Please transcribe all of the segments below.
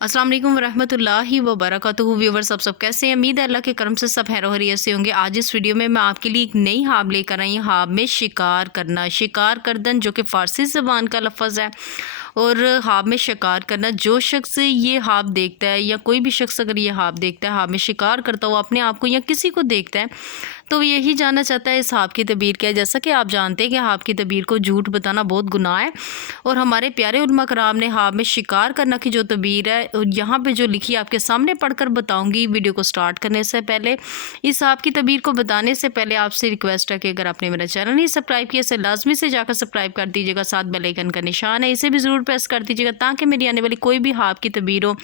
अस्सलाम वालेकुम वरहमतुल्लाहि वबरकातुहू। व्यूवर्स, सब कैसे हैं? उम्मीद है अल्लाह के करम से सब खैर खैरियत से होंगे। आज इस वीडियो में मैं आपके लिए एक नई हाब लेकर आई हूँ। हाब में शिकार करना, शिकार करदन, जो कि फ़ारसी ज़बान का लफ्ज़ है। और हाब में शिकार करना, जो शख्स ये हाब देखता है या कोई भी शख्स अगर ये हाब देखता है, हाब में शिकार करता हुआ अपने आप को या किसी को देखता है, तो यही जानना चाहता है इस हाब की तबीर क्या है। जैसा कि आप जानते हैं कि हाब की तबीर को झूठ बताना बहुत गुनाह है, और हमारे प्यारे उलमा कराम ने हाब में शिकार करना की जो तबीर है यहाँ पे जो लिखी है आपके सामने पढ़कर बताऊंगी। वीडियो को स्टार्ट करने से पहले, इस हाब की तबीर को बताने से पहले आपसे रिक्वेस्ट है कि अगर आपने मेरा चैनल नहीं सब्सक्राइब किया, इसे लाजमी से जाकर सब्सक्राइब कर दीजिएगा। साथ बेल आइकन का निशान है, इसे भी ज़रूर प्रेस कर दीजिएगा, ताकि मेरी आने वाली कोई भी हाब की तबीर हो,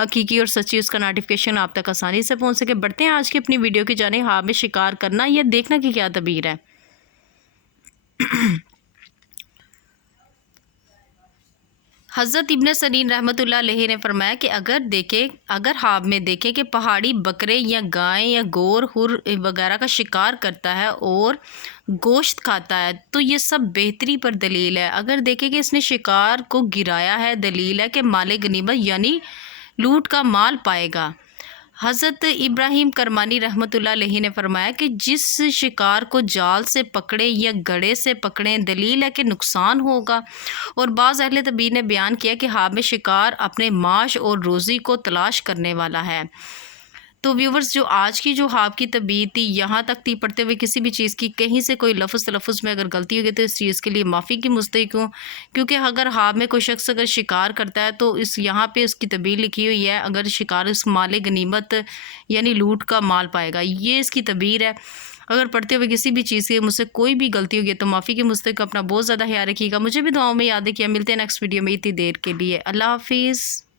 हकीकी और सच्ची, उसका नोटिफिकेशन आप तक आसानी से पहुँच सके। बढ़ते हैं आज की अपनी वीडियो की जाने। हाब में शिकार करना या देखना की क्या तबीर है। हज़रत इब्न सरीन रहमतुल्लाह अलैहि ने फरमाया कि अगर हाब में देखें कि पहाड़ी बकरे या गाय या गोर हुर वगैरह का शिकार करता है और गोश्त खाता है, तो ये सब बेहतरी पर दलील है। अगर देखें कि इसने शिकार को गिराया है, दलील है कि माले गनीमत यानी लूट का माल पाएगा। हज़रत इब्राहिम करमानी रहमतुल्लाह अलैहि ने फरमाया कि जिस शिकार को जाल से पकड़े या गड़े से पकड़ें, दलील है कि नुकसान होगा। और बाज़ अहले तबीर ने बयान किया कि हाब में शिकार अपने माश और रोज़ी को तलाश करने वाला है। तो व्यूवर्स, जो आज की जो हाब की तबीर थी, यहाँ तक थी पढ़ते हुए किसी भी चीज़ की कहीं से कोई लफ्ज़ तलफ़ुज़ में अगर गलती हो गई तो इस चीज़ के लिए माफ़ी की मुस्तहिक हूँ। क्योंकि अगर हाब में कोई शख्स अगर शिकार करता है तो इस यहाँ पे उसकी तबीर लिखी हुई है, अगर शिकार उस माले गनीमत यानी लूट का माल पाएगा, ये इसकी तबीर है। अगर पढ़ते हुए किसी भी चीज़ की मुझसे कोई भी गलती होगी तो माफ़ी की मुस्तहिक अपना बहुत ज़्यादा ख्याल रखिएगा। मुझे भी दुआओं में याद किया। मिलते हैं नेक्स्ट वीडियो में। इतनी देर के लिए अल्लाह हाफिज़।